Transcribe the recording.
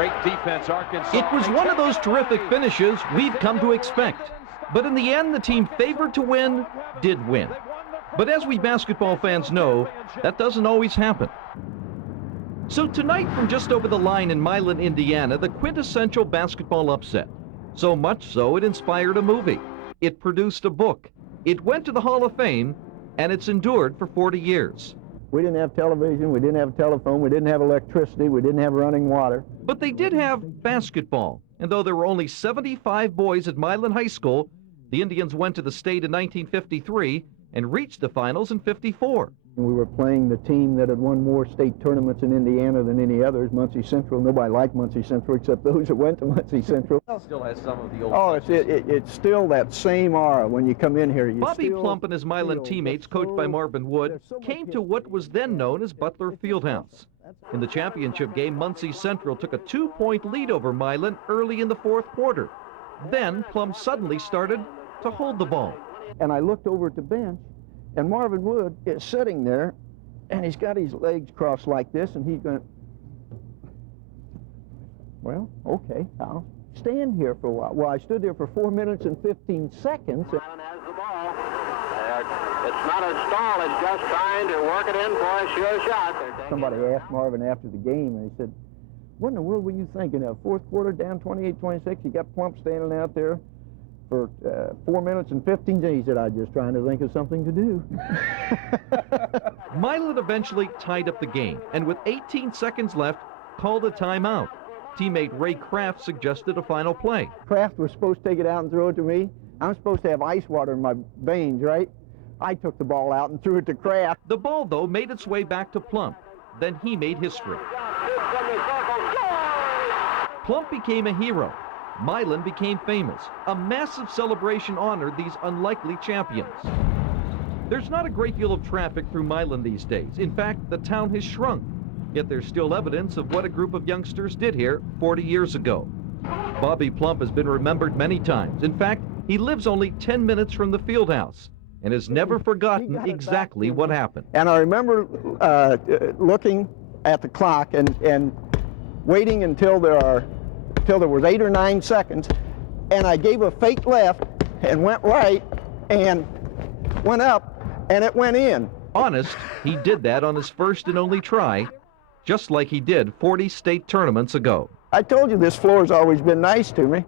Great defense, Arkansas. It was one of those terrific finishes we've come to expect. But in the end, the team favored to win did win. But as we basketball fans know, that doesn't always happen. So tonight, from just over the line in Milan, Indiana, the quintessential basketball upset. So much so, it inspired a movie. It produced a book. It went to the Hall of Fame, and it's endured for 40 years. We didn't have television, we didn't have telephone, we didn't have electricity, we didn't have running water. But they did have basketball. And though there were only 75 boys at Milan High School, the Indians went to the state in 1953 and reached the finals in '54. We were playing the team that had won more state tournaments in Indiana than any others, Muncie Central. Nobody liked Muncie Central except those that went to Muncie Central. Still has some of the old. Oh, it's still that same aura when you come in here. Bobby Plump and his Milan teammates, coached by Marvin Wood, came to what was then known as Butler Fieldhouse. In the championship game, Muncie Central took a 2-point lead over Milan early in the fourth quarter. Then Plump suddenly started to hold the ball. And I looked over at the bench, and Marvin Wood is sitting there, and he's got his legs crossed like this, and he's going, well, okay, I'll stand here for a while. Well, I stood there for 4 minutes and 15 seconds. Milan has the ball. It's not a stall, it's just trying to work it in for a sure shot. Somebody asked Marvin after the game, and he said, what in the world were you thinking of? Fourth quarter, down 28-26, you got Plump standing out there for 4 minutes and 15 days. He said, I'm just trying to think of something to do. Milan eventually tied up the game, and with 18 seconds left, called a timeout. Teammate Ray Kraft suggested a final play. Kraft was supposed to take it out and throw it to me. I'm supposed to have ice water in my veins, right? I took the ball out and threw it to Kraft. The ball, though, made its way back to Plump. Then he made history. Plump became a hero. Milan became famous. A massive celebration honored these unlikely champions. There's not a great deal of traffic through Milan these days. In fact, the town has shrunk. Yet there's still evidence of what a group of youngsters did here 40 years ago. Bobby Plump has been remembered many times. In fact, he lives only 10 minutes from the field house and has never forgotten exactly what happened. And I remember looking at the clock and waiting until there was 8 or 9 seconds, and I gave a fake left and went right and went up, and it went in. Honest, he did that on his first and only try, just like he did 40 state tournaments ago. I told you this floor has always been nice to me.